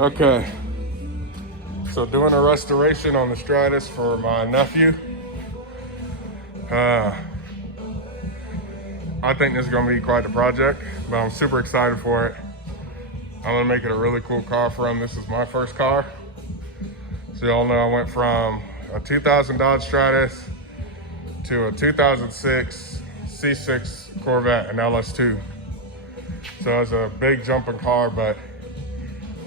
Okay, so doing a restoration on the Stratus for my nephew. I think this is gonna be quite the project, but I'm super excited for it. I'm gonna make it a really cool car for him. This is my first car. So y'all know I went from a 2000 Dodge Stratus to a 2006 C6 Corvette, an LS2. So it's a big jumping car, but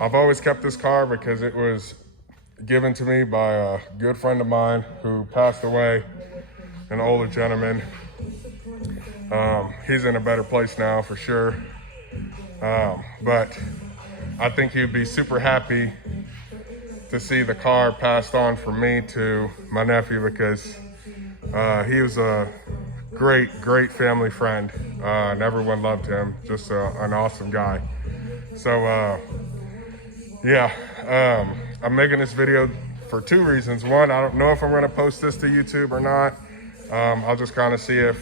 I've always kept this car because it was given to me by a good friend of mine who passed away, an older gentleman. He's in a better place now for sure. But I think he'd be super happy to see the car passed on from me to my nephew because he was a great family friend, and everyone loved him. Just an awesome guy. So yeah, I'm making this video for two reasons. One, I don't know if I'm gonna post this to YouTube or not. I'll just kind of see if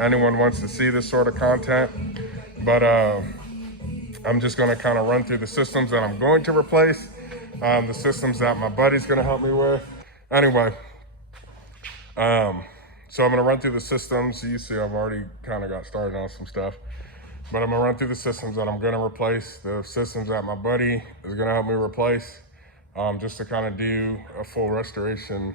anyone wants to see this sort of content. But I'm just gonna kind of run through the systems that I'm going to replace, the systems that my buddy's gonna help me with. Anyway, so I'm gonna run through the systems. You see I've already kind of got started on some stuff. But I'm gonna run through the systems that I'm gonna replace, the systems that my buddy is gonna help me replace, just to kind of do a full restoration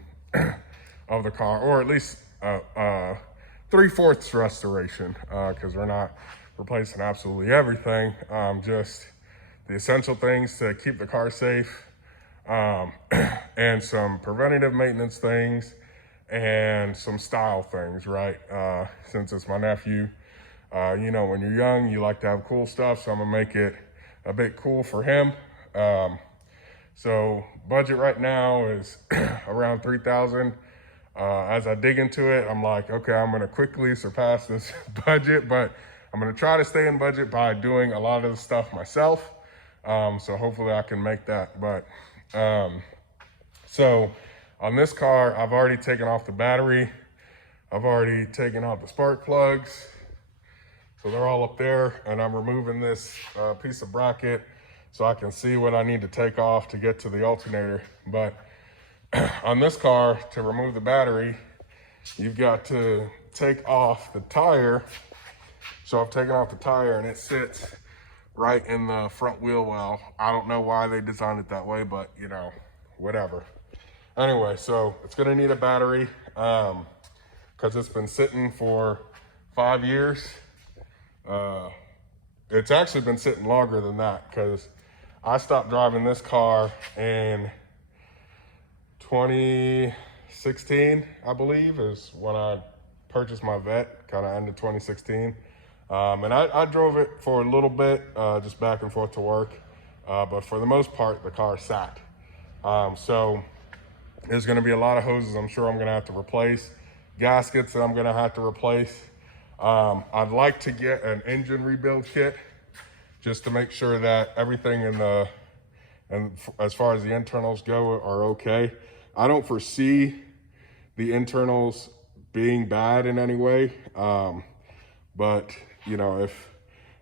of the car, or at least 3/4 restoration, because we're not replacing absolutely everything, just the essential things to keep the car safe, and some preventative maintenance things, and some style things, right? Since it's my nephew, you know, when you're young, you like to have cool stuff, so I'm gonna make it a bit cool for him. So budget right now is around 3,000. As I dig into it, I'm like, okay, I'm gonna quickly surpass this budget, but I'm gonna try to stay in budget by doing a lot of the stuff myself. So hopefully I can make that. But so on this car, I've already taken off the battery. I've already taken out the spark plugs. So they're all up there, and I'm removing this piece of bracket so I can see what I need to take off to get to the alternator. But on this car, to remove the battery, you've got to take off the tire. So I've taken off the tire and it sits right in the front wheel well. I don't know why they designed it that way, but you know, whatever. Anyway, so it's gonna need a battery because it's been sitting for 5 years. It's actually been sitting longer than that because I stopped driving this car in 2016, I believe, is when I purchased my Vet, kind of end of 2016. And I drove it for a little bit, just back and forth to work. But for the most part, the car sat. So there's gonna be a lot of hoses I'm sure I'm gonna have to replace, gaskets that I'm gonna have to replace. I'd like to get an engine rebuild kit just to make sure that everything and as far as the internals go are okay. I don't foresee the internals being bad in any way, but you know, if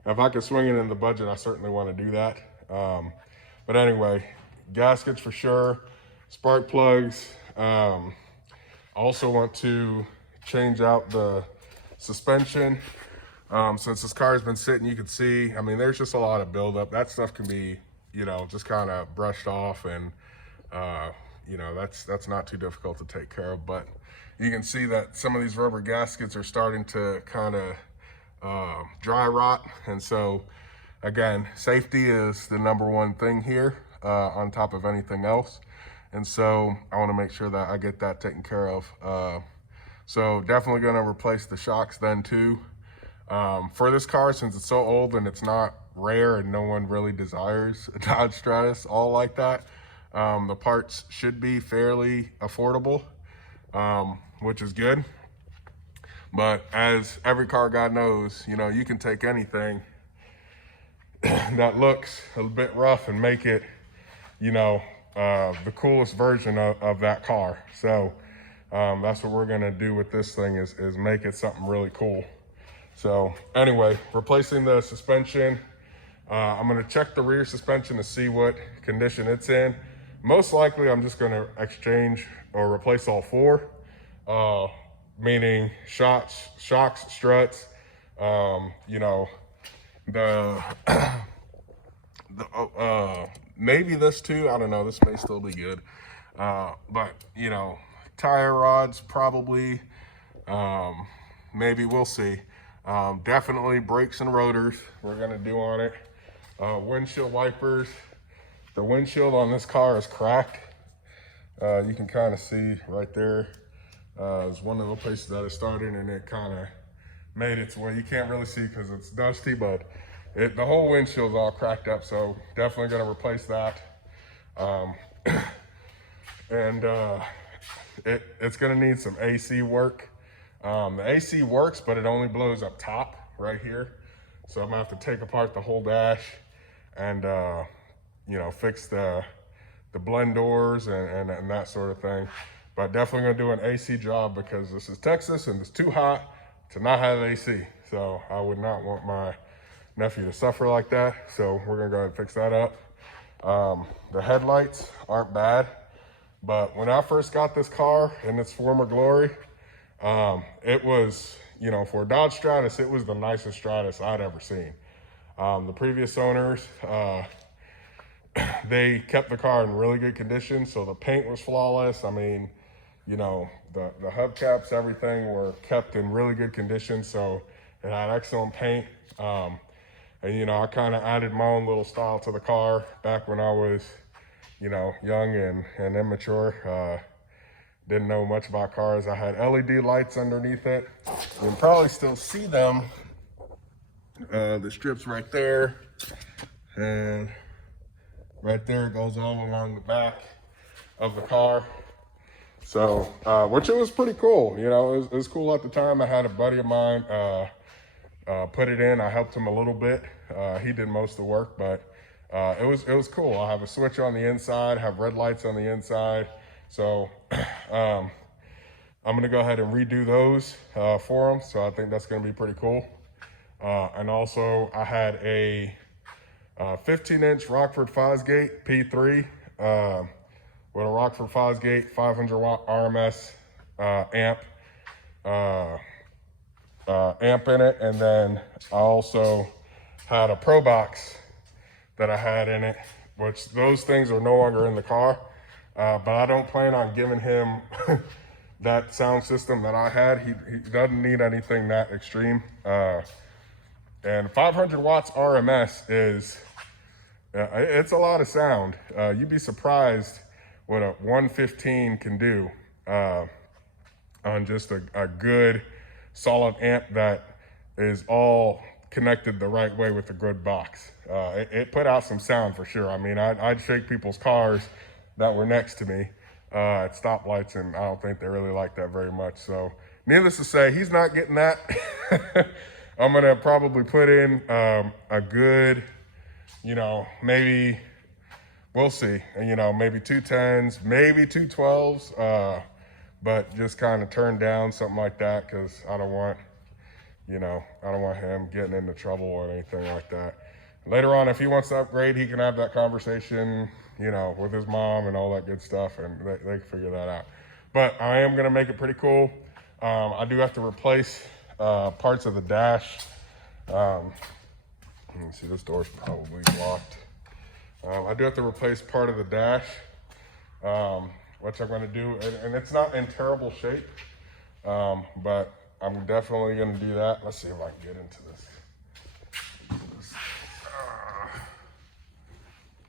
I could swing it in the budget, I certainly want to do that. But anyway, gaskets for sure, spark plugs. I also want to change out the suspension. Since this car has been sitting, you can see, I mean, there's just a lot of buildup. That stuff can be, you know, just kind of brushed off, and you know, that's not too difficult to take care of. But you can see that some of these rubber gaskets are starting to kind of dry rot. And so again, safety is the #1 thing here, on top of anything else. And so I want to make sure that I get that taken care of. So definitely going to replace the shocks then too. For this car, since it's so old and it's not rare and no one really desires a Dodge Stratus all like that, the parts should be fairly affordable, which is good. But as every car guy knows, you know, you can take anything that looks a bit rough and make it, you know, the coolest version of that car. So that's what we're gonna do with this thing, is make it something really cool. So anyway, replacing the suspension, I'm gonna check the rear suspension to see what condition it's in. Most likely I'm just gonna exchange or replace all four, meaning shocks, struts, you know, the, maybe this too, I don't know, this may still be good. But you know, tire rods probably, maybe, we'll see. Definitely brakes and rotors we're gonna do on it. Windshield wipers. The windshield on this car is cracked. You can kind of see right there. It's one of the places that it started, and it kind of made its way. You can't really see because it's dusty, but the whole windshield's all cracked up, so definitely gonna replace that. And it's gonna need some AC work. The AC works, but it only blows up top right here. So I'm gonna have to take apart the whole dash and you know, fix the blend doors and that sort of thing. But definitely gonna do an AC job because this is Texas and it's too hot to not have AC. So I would not want my nephew to suffer like that. So we're gonna go ahead and fix that up. The headlights aren't bad, but when I first got this car in its former glory, it was, you know, for a Dodge Stratus, it was the nicest Stratus I'd ever seen. The previous owners, they kept the car in really good condition, so the paint was flawless. I mean, you know, the hubcaps, everything were kept in really good condition, so it had excellent paint. And you know, I kind of added my own little style to the car back when I was, you know, young and immature. Didn't know much about cars. I had LED lights underneath it. You can probably still see them. The strips right there, and right there goes all along the back of the car. So, which it was pretty cool. You know, it was cool at the time. I had a buddy of mine put it in. I helped him a little bit. He did most of the work, but it was cool. I have a switch on the inside, have red lights on the inside. So I'm gonna go ahead and redo those for him. So I think that's gonna be pretty cool. And also I had a 15-inch Rockford Fosgate P3 with a Rockford Fosgate 500 watt RMS amp in it. And then I also had a Pro Box that I had in it, which those things are no longer in the car. But I don't plan on giving him that sound system that I had. He doesn't need anything that extreme. And 500 watts RMS is, it's a lot of sound. You'd be surprised what a 115 can do on just a good solid amp that is all connected the right way with a good box. It put out some sound for sure. I mean, I'd shake people's cars that were next to me at stoplights, and I don't think they really like that very much. So needless to say, he's not getting that. I'm gonna probably put in a good, you know, maybe, we'll see, you know, maybe 210s, maybe 212s, but just kind of turn down something like that, because I don't want, you know, I don't want him getting into trouble or anything like that. Later on, if he wants to upgrade, he can have that conversation, you know, with his mom and all that good stuff, and they can figure that out. But I am gonna make it pretty cool. I do have to replace parts of the dash. Let me see, this door's probably locked. I do have to replace part of the dash, which I'm gonna do, and it's not in terrible shape, but I'm definitely gonna do that. Let's see if I can get into this.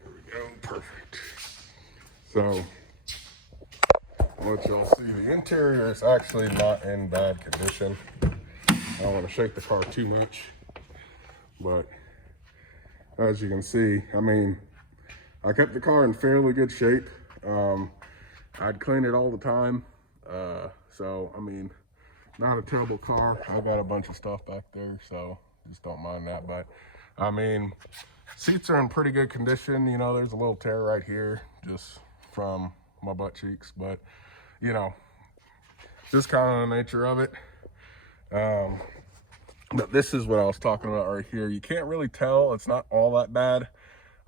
There we go, perfect. So, what y'all see, the interior is actually not in bad condition. I don't want to shake the car too much, but as you can see, I mean, I kept the car in fairly good shape. I'd clean it all the time. So, I mean, not a terrible car. I got a bunch of stuff back there, so just don't mind that. But I mean, seats are in pretty good condition. You know, there's a little tear right here just from my butt cheeks, but you know, just kind of the nature of it. But this is what I was talking about right here. You can't really tell, it's not all that bad.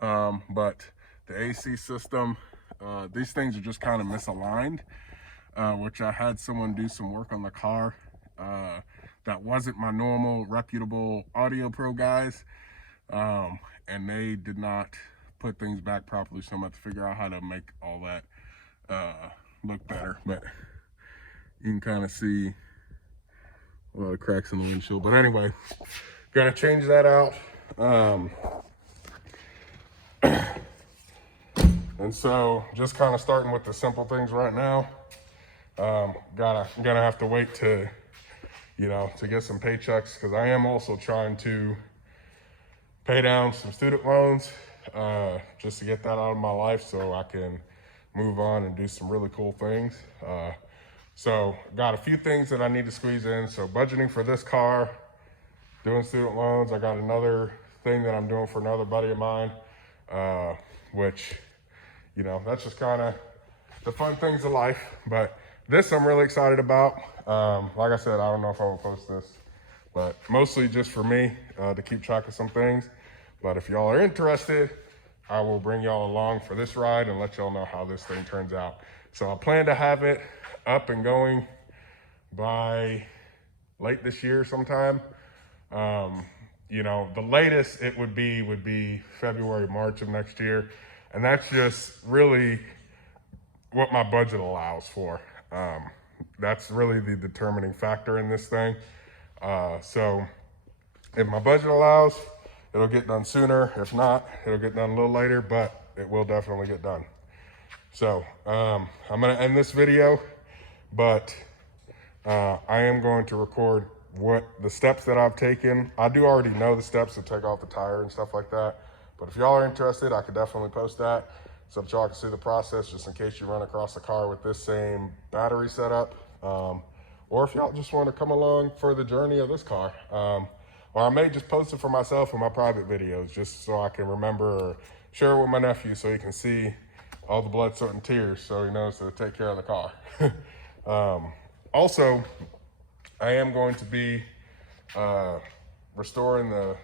But the AC system, these things are just kind of misaligned, which I had someone do some work on the car. That wasn't my normal reputable audio pro guys. And they did not put things back properly. So I'm going to figure out how to make all that look better. But you can kind of see a lot of cracks in the windshield. But anyway, gotta change that out. And so just kind of starting with the simple things right now. Gonna have to wait to, to get some paychecks, because I am also trying to pay down some student loans, just to get that out of my life so I can move on and do some really cool things. So got a few things that I need to squeeze in. So budgeting for this car, doing student loans. I got another thing that I'm doing for another buddy of mine, which, that's just kind of the fun things of life. But this I'm really excited about. Like I said, I don't know if I will post this, but mostly just for me, to keep track of some things. But if y'all are interested, I will bring y'all along for this ride and let y'all know how this thing turns out. So I plan to have it up and going by late this year sometime. The latest it would be February, March of next year. And that's just really what my budget allows for. That's really the determining factor in this thing. So if my budget allows, it'll get done sooner. If not, it'll get done a little later, but it will definitely get done. So I'm gonna end this video, but I am going to record what the steps that I've taken. I do already know the steps to take off the tire and stuff like that, but if y'all are interested, I could definitely post that so that y'all can see the process, just in case you run across a car with this same battery setup, or if y'all just want to come along for the journey of this car. Or I may just post it for myself in my private videos, just so I can remember, or share it with my nephew so he can see all the blood, sweat, and tears, so he knows to take care of the car. Also, I am going to be not restoring the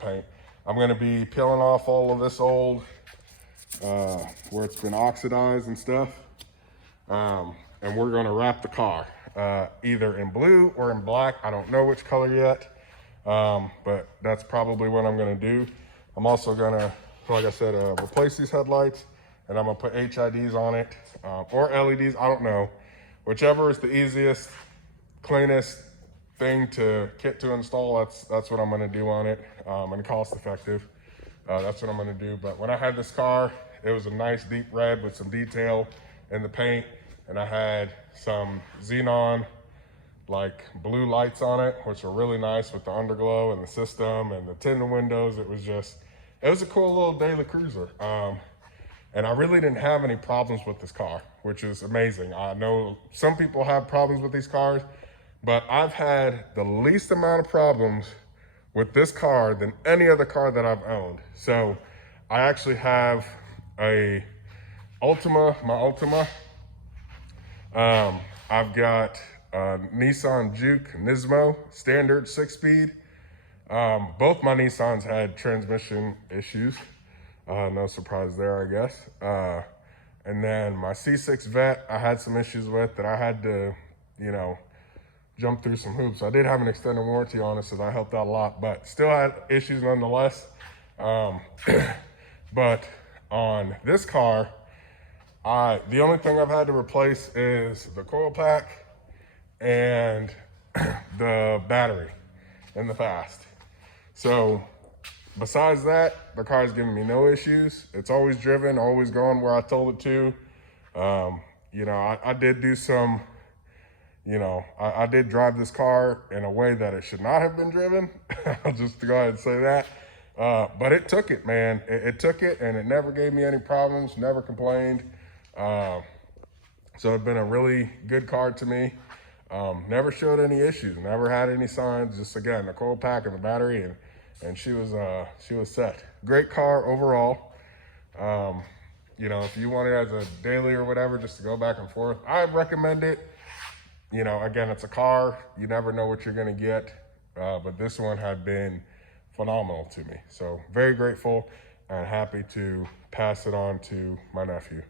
paint. I'm going to be peeling off all of this old, where it's been oxidized and stuff. And we're going to wrap the car, either in blue or in black. I don't know which color yet, but that's probably what I'm going to do. I'm also going to, like I said, replace these headlights, and I'm going to put HIDs on it, or LEDs. I don't know. Whichever is the easiest, cleanest thing to install, that's what I'm going to do on it, and cost effective. That's what I'm going to do. But when I had this car, it was a nice deep red with some detail in the paint, and I had some xenon like blue lights on it, which were really nice with the underglow and the system and the tinted windows. It was a cool little daily cruiser. And I really didn't have any problems with this car, which is amazing. I know some people have problems with these cars, but I've had the least amount of problems with this car than any other car that I've owned. So I actually have my Ultima. I've got a Nissan Juke Nismo standard 6-speed. Both my Nissans had transmission issues. No surprise there, I guess. And then my C6 Vet, I had some issues with that I had to, jump through some hoops. I did have an extended warranty on it, so that helped out a lot, but still had issues nonetheless. But on this car, the only thing I've had to replace is the coil pack and the battery in the past. So besides that, the car's giving me no issues. It's always driven, always gone where I told it to. I did do some, I did drive this car in a way that it should not have been driven. I'll just go ahead and say that. But it took it, man. It took it, and it never gave me any problems, never complained. So it's been a really good car to me. Never showed any issues, never had any signs. Just, again, the coil pack and the battery, and she was set. Great car overall. If you want it as a daily or whatever, just to go back and forth, I'd recommend it. Again, it's a car. You never know what you're going to get. but this one had been phenomenal to me. So very grateful and happy to pass it on to my nephew.